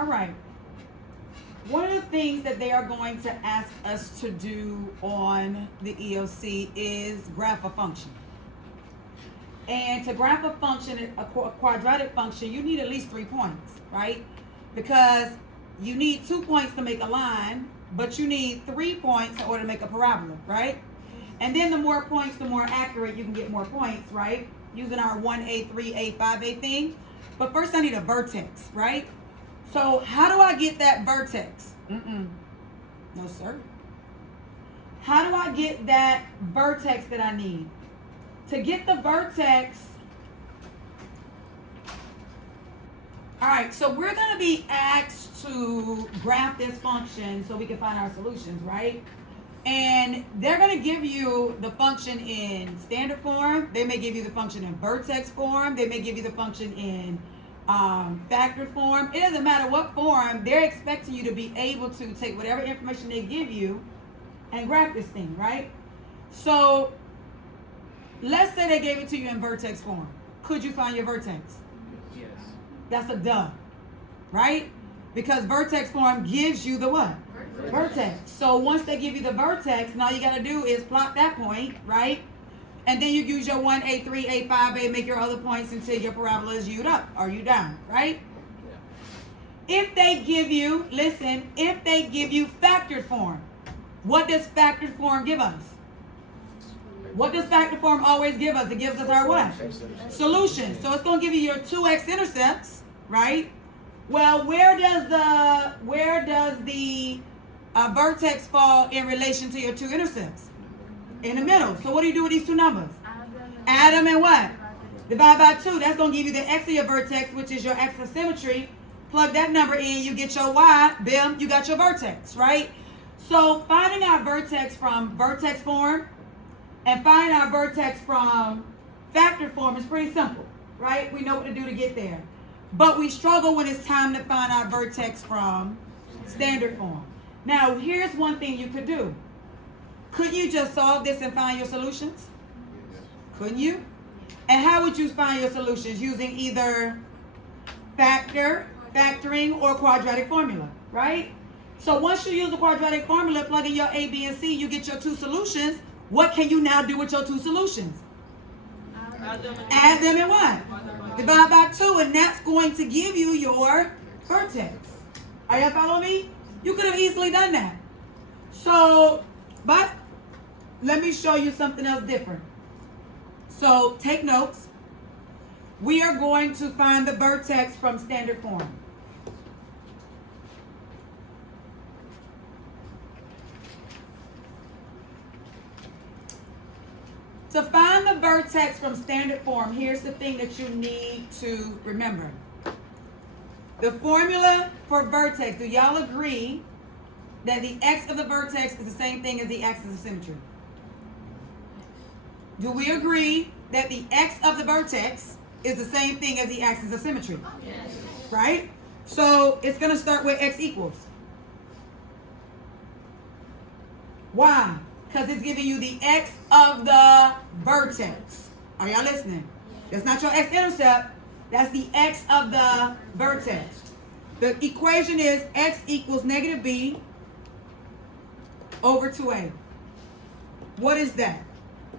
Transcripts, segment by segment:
All right. One of the things that they are going to ask us to do on the EOC is graph a function. And to graph a function, a quadratic function, you need at least 3 points, right? Because you need 2 points to make a line, but you need 3 points in order to make a parabola, right? And then the more points, the more accurate you can get more points, right? Using our 1A, 3A, 5A thing. But first I need a vertex, right? So how do I get that vertex? No, sir. How do I get that vertex that I need? To get the vertex, all right, so we're going to be asked to graph this function so we can find our solutions, right? And they're going to give you the function in standard form. They may give you the function in vertex form. They may give you the function in factored form. It doesn't matter what form. They're expecting you to be able to take whatever information they give you and graph this thing, right? So let's say they gave it to you in vertex form. Could you find your vertex? Yes. That's a duh, right? Because vertex form gives you the what? Vertex. So once they give you the vertex, now you got to do is plot that point, right? And then you use your 1A, 3A, 5A, make your other points until your parabola is U'd up or U down, right? Yeah. If they give you, listen, if they give you factored form, what does factored form give us? What does factored form always give us? It gives us our what? Solution. So it's going to give you your 2x intercepts, right? Well, where does the vertex fall in relation to your 2 intercepts? In the middle. So what do you do with these 2 numbers? Add them and what? Divide by 2. That's going to give you the x of your vertex, which is your x of symmetry. Plug that number in, you get your y. Bim, you got your vertex, right? So finding our vertex from vertex form and finding our vertex from factored form is pretty simple, right? We know what to do to get there. But we struggle when it's time to find our vertex from standard form. Now, here's one thing you could do. Could you just solve this and find your solutions? Couldn't you? And how would you find your solutions? Using either factoring, or quadratic formula, right? So once you use the quadratic formula, plug in your A, B, and C, you get your 2 solutions. What can you now do with your 2 solutions? Add them and what? Divide by 2, and that's going to give you your vertex. Are y'all following me? You could have easily done that. So, but let me show you something else different. So take notes. We are going to find the vertex from standard form. To find the vertex from standard form, here's the thing that you need to remember. The formula for vertex, do y'all agree that the x of the vertex is the same thing as the axis of symmetry? Do we agree that the x of the vertex is the same thing as the axis of symmetry? Yes. Right? So it's going to start with x equals. Why? Because it's giving you the x of the vertex. Are y'all listening? That's not your x-intercept. That's the x of the vertex. The equation is x equals negative b over 2a. What is that?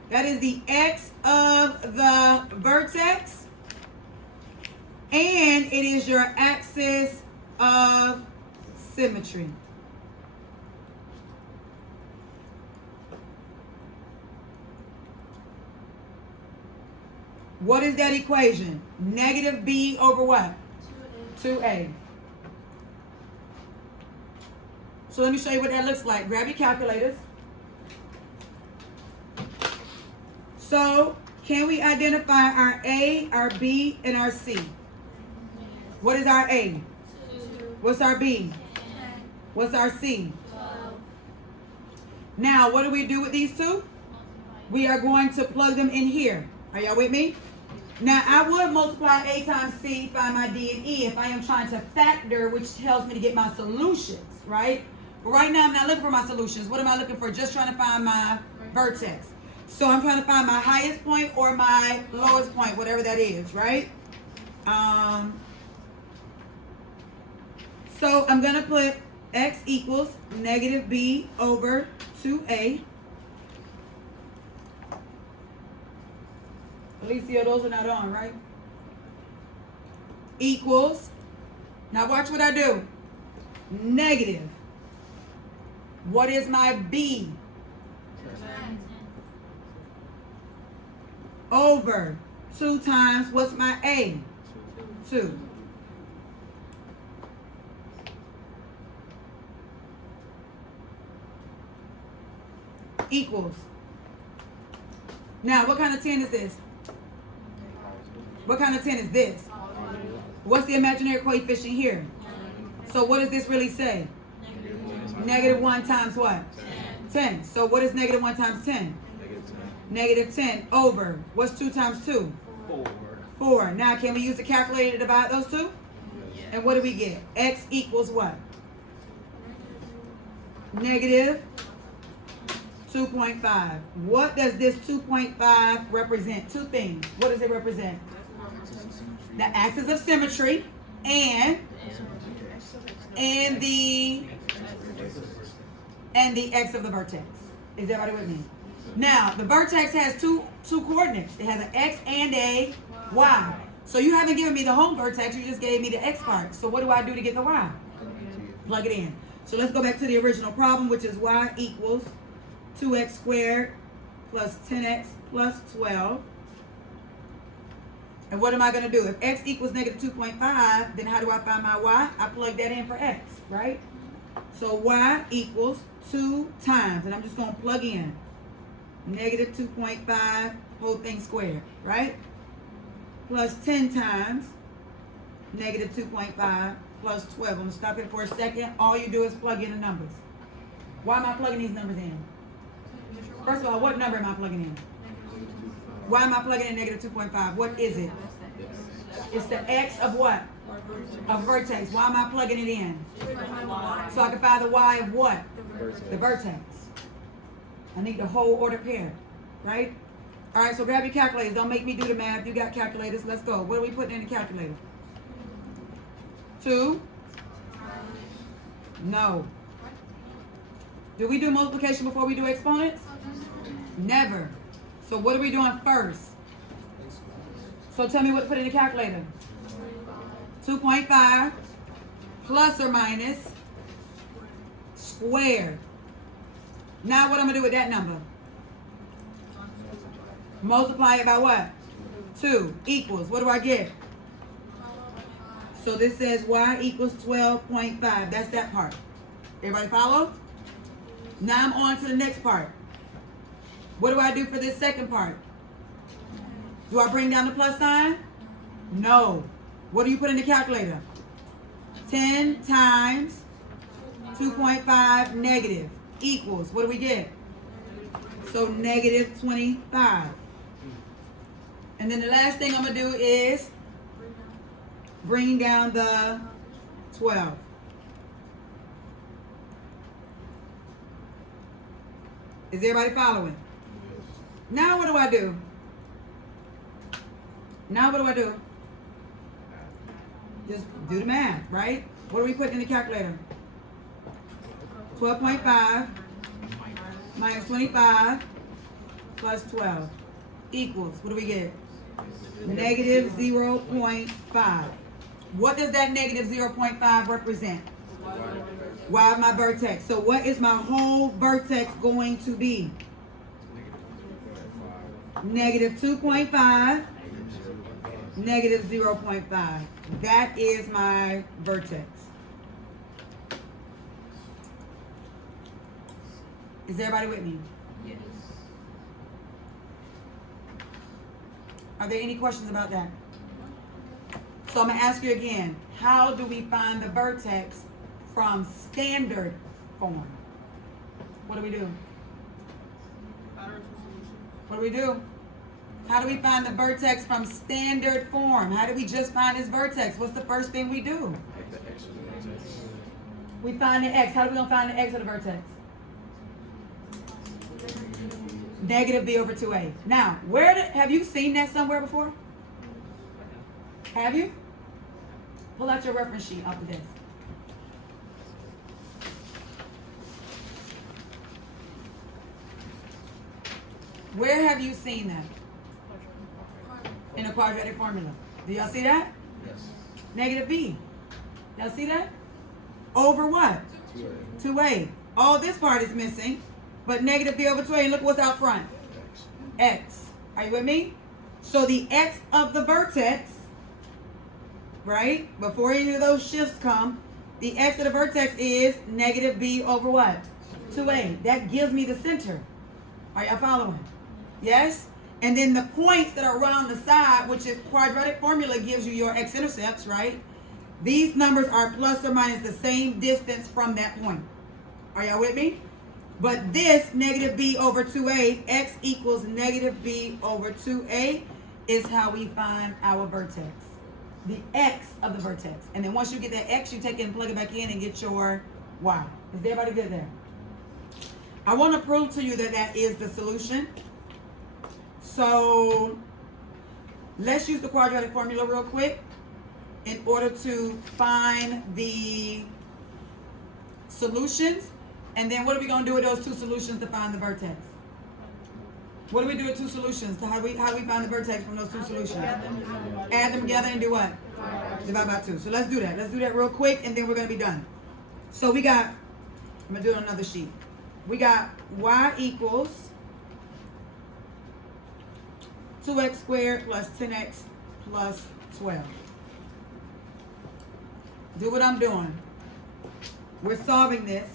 That is the x of the vertex, and it is your axis of symmetry. What is that equation? Negative b over what? 2a. So let me show you what that looks like. Grab your calculators. So, can we identify our A, our B, and our C? What is our A? 2. What's our B? 10. What's our C? 12. Now, what do we do with these 2? We are going to plug them in here. Are y'all with me? Now, I would multiply A times C, find my D and E if I am trying to factor, which tells me to get my solutions, right? But right now, I'm not looking for my solutions. What am I looking for? Just trying to find my vertex. So I'm trying to find my highest point or my lowest point, whatever that is, right? So I'm going to put x equals negative b over 2a. Alicia, those are not on, right? Equals, now watch what I do. Negative. What is my b? Over 2 times, what's my a? 2. Equals. Now, what kind of 10 is this? What kind of 10 is this? What's the imaginary coefficient here? So what does this really say? Negative 1 times what? 10. So what is negative 1 times 10? Negative 10 over. What's 2 times 2? 4. Now, can we use the calculator to divide those two? And what do we get? X equals what? Negative 2.5. What does this 2.5 represent? Two things. What does it represent? The axis of symmetry and the x of the vertex. Is everybody with me? Now, the vertex has two coordinates. It has an x and a y. So you haven't given me the whole vertex, you just gave me the x part. So what do I do to get the y? Plug it in. So let's go back to the original problem, which is y equals 2x squared plus 10x plus 12. And what am I going to do? If x equals negative 2.5, then how do I find my y? I plug that in for x, right? So y equals 2 times, and I'm just going to plug in negative 2.5 whole thing squared, right? Plus 10 times negative 2.5 plus 12. I'm going to stop it for a second. All you do is plug in the numbers. Why am I plugging these numbers in? First of all, what number am I plugging in? Why am I plugging in negative 2.5? What is it? It's the x of what? Of vertex. Why am I plugging it in? So I can find the y of what? The vertex. I need the whole order pair, right? All right, so grab your calculators. Don't make me do the math. You got calculators. Let's go. What are we putting in the calculator? 2? No. Do we do multiplication before we do exponents? Never. So what are we doing first? So tell me what to put in the calculator. 2.5 plus or minus squared. Now what I'm going to do with that number? Multiply it by what? 2 equals. What do I get? So this says y equals 12.5. That's that part. Everybody follow? Now I'm on to the next part. What do I do for this second part? Do I bring down the plus sign? No. What do you put in the calculator? 10 times 2.5 negative equals, what do we get? So negative 25. And then the last thing I'm going to do is bring down the 12. Is everybody following? Now what do I do? Now what do I do? Just do the math, right? What do we put in the calculator? 12.5 minus 25 plus 12 equals, what do we get? Negative 0.5. What does that negative 0.5 represent? Y of my vertex. So what is my whole vertex going to be? Negative 2.5, negative 0.5. That is my vertex. Is everybody with me? Yes. Are there any questions about that? So I'm going to ask you again. How do we find the vertex from standard form? What do we do? What do we do? How do we find the vertex from standard form? How do we just find this vertex? What's the first thing we do? We find the x. How do we gonna find the x of the vertex? Negative b over 2a. Now, have you seen that somewhere before? Have you? Pull out your reference sheet off of this. Where have you seen that? In a quadratic formula. Do y'all see that? Yes. Negative b. Y'all see that? Over what? 2a. 2a. All this part is missing, but negative b over 2a. And look what's out front. X. Are you with me? So the x of the vertex, right? Before any of those shifts come, the x of the vertex is negative b over what? 2a. That gives me the center. Are y'all following? Yes? And then the points that are around the side, which is quadratic formula, gives you your x-intercepts, right? These numbers are plus or minus the same distance from that point. Are y'all with me? But this negative b over 2a, x equals negative b over 2a, is how we find our vertex. The x of the vertex. And then once you get that x, you take it and plug it back in and get your y. Is everybody good there? I want to prove to you that that is the solution. So let's use the quadratic formula real quick in order to find the solutions. And then what are we going to do with those two solutions to find the vertex? What do we do with two solutions? How do we find the vertex from those two solutions? Add them together and do what? Divide by 2. So let's do that. Let's do that real quick and then we're going to be done. So we got, I'm going to do it on another sheet. We got y equals 2x squared plus 10x plus 12. Do what I'm doing. We're solving this.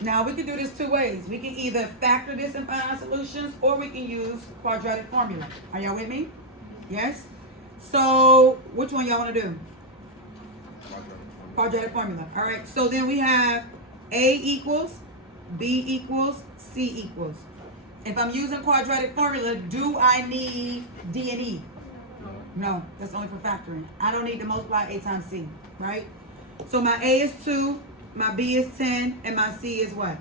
Now we can do this two ways. We can either factor this and find our solutions, or we can use quadratic formula. Are y'all with me? Yes? So which one y'all want to do? Quadratic formula. All right. So then we have A equals, B equals, C equals. If I'm using quadratic formula, do I need D and E? No, that's only for factoring. I don't need to multiply A times C, right? So my A is 2, my B is 10, and my C is what?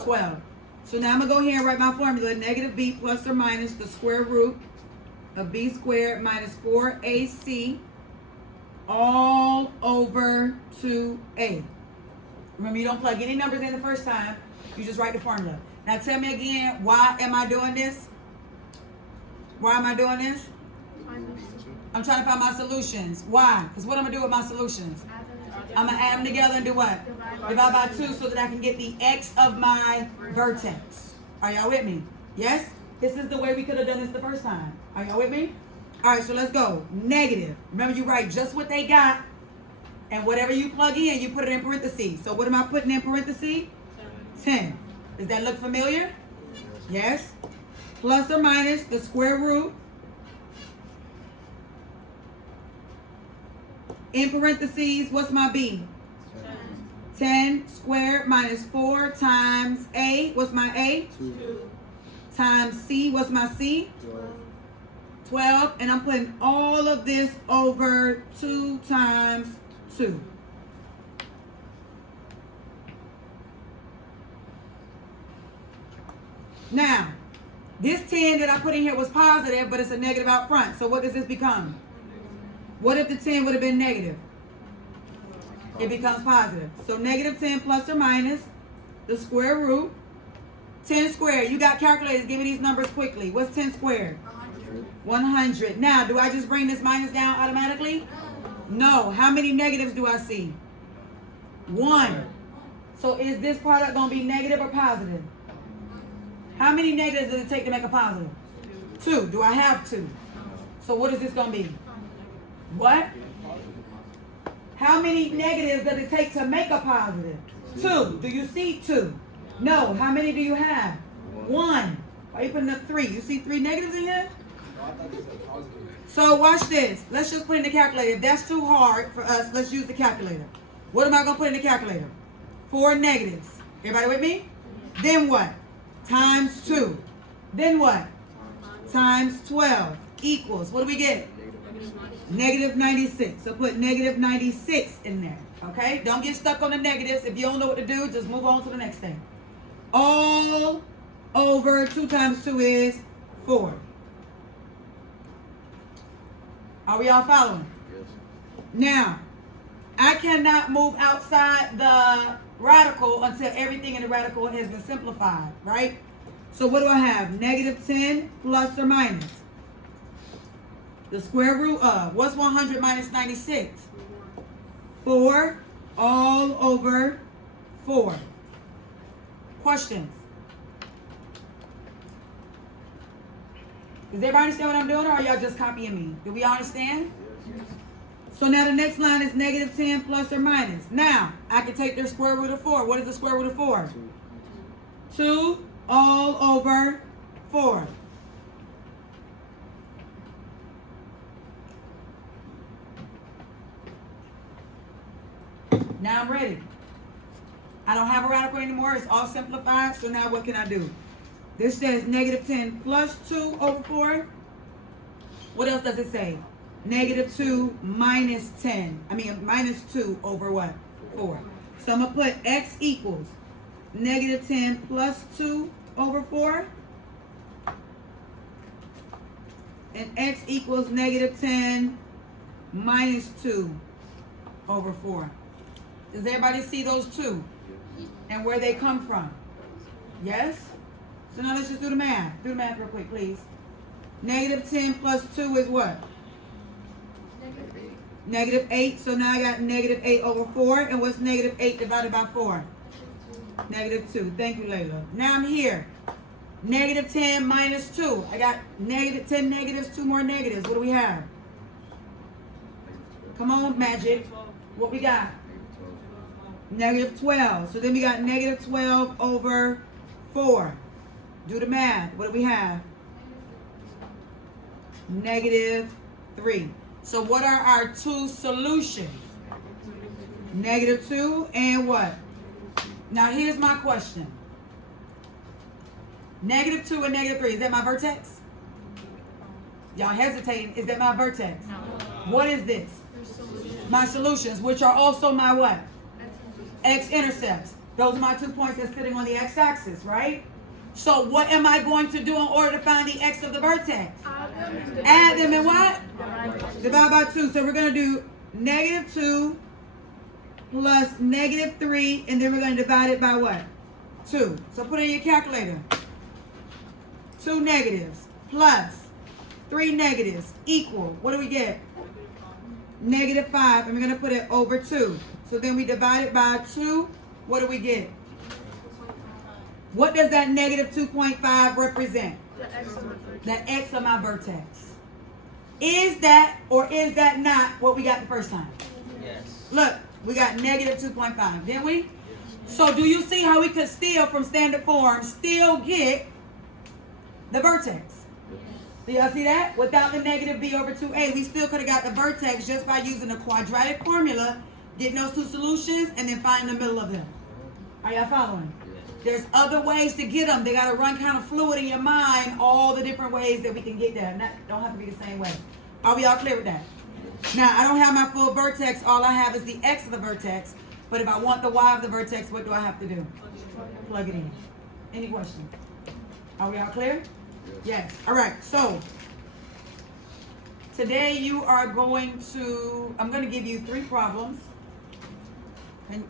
12. So now I'm going to go here and write my formula. Negative B plus or minus the square root of B squared minus 4AC all over 2A. Remember, you don't plug any numbers in the first time. You just write the formula. Now tell me again, why am I doing this? Why am I doing this? I'm trying to find my solutions. Why? Because what I'm going to do with my solutions? I'm going to add them together and do what? Divide by 2 so that I can get the x of my vertex. Are y'all with me? Yes? This is the way we could have done this the first time. Are y'all with me? All right, so let's go. Negative. Remember, you write just what they got, and whatever you plug in, you put it in parentheses. So what am I putting in parentheses? 10. Does that look familiar? Yes. Plus or minus the square root. In parentheses, what's my B? 10 squared minus 4 times A. What's my A? 2. Times C. What's my C? 12. And I'm putting all of this over 2 times 2. Now, this 10 that I put in here was positive, but it's a negative out front. So what does this become? What if the 10 would have been negative? It becomes positive. So negative 10 plus or minus the square root. 10 squared. You got calculators. Give me these numbers quickly. What's 10 squared? 100. Now, do I just bring this minus down automatically? No. How many negatives do I see? 1. So is this product going to be negative or positive? How many negatives does it take to make a positive? 2. Do I have 2? So what is this going to be? What? How many negatives does it take to make a positive? 2. Do you see 2? No. How many do you have? 1. Why are you putting up 3? You see 3 negatives in here? So watch this. Let's just put in the calculator. If that's too hard for us, let's use the calculator. What am I going to put in the calculator? 4 negatives. Everybody with me? Then what? Times 2. Then what? Times 12 equals, what do we get? Negative 96. So put negative 96 in there. Okay? Don't get stuck on the negatives. If you don't know what to do, just move on to the next thing. All over 2 times 2 is 4. Are we all following? Yes. Now, I cannot move outside the radical until everything in the radical has been simplified, right? So what do I have? Negative 10 plus or minus? The square root of, what's 100 minus 96? 4 all over 4. Questions? Does everybody understand what I'm doing, or are y'all just copying me? Do we understand? So now the next line is negative 10 plus or minus. Now, I can take their square root of 4. What is the square root of 4? 2 all over 4. Now I'm ready. I don't have a radical anymore. It's all simplified. So now what can I do? This says negative 10 plus 2 over 4. What else does it say? Negative 2 minus 10. Minus 2 over what? 4. So I'm going to put x equals negative 10 plus 2 over 4. And x equals negative 10 minus 2 over 4. Does everybody see those two? And where they come from? Yes? So now let's just do the math. Do the math real quick, please. Negative 10 plus 2 is what? Negative 8. So now I got negative 8 over 4. And what's negative 8 divided by 4? Negative 2. Thank you, Layla. Now I'm here. Negative 10 minus 2. I got negative 10 negatives, 2 more negatives. What do we have? Come on, magic. What we got? Negative 12. So then we got negative 12 over 4. Do the math. What do we have? Negative 3. So what are our two solutions? Negative 2 and what? Now here's my question. Negative 2 and negative 3. Is that my vertex? Y'all hesitating. Is that my vertex? No. What is this? My solutions, which are also my what? X-intercepts. Those are my 2 points that's sitting on the x-axis, right? So what am I going to do in order to find the x of the vertex? Add them and what? Divide by 2. So we're going to do negative 2 plus negative 3, and then we're going to divide it by what? 2. So put it in your calculator. 2 negatives plus 3 negatives equal, what do we get? Negative 5, and we're going to put it over 2. So then we divide it by 2. What do we get? What does that negative 2.5 represent? The x of my vertex. Is that or is that not what we got the first time? Yes. Look, we got negative 2.5, didn't we? Yes. So do you see how we could still, from standard form, still get the vertex? Do y'all see that? Without the negative b over 2a, we still could have got the vertex just by using the quadratic formula, getting those two solutions, and then finding the middle of them. Are y'all following? There's other ways to get them. They got to run kind of fluid in your mind, all the different ways that we can get there. Don't have to be the same way. Are we all clear with that? Now, I don't have my full vertex. All I have is the x of the vertex. But if I want the y of the vertex, what do I have to do? Plug it in. Any questions? Are we all clear? Yes. All right. So, today you are going to, I'm going to give you 3 problems. And,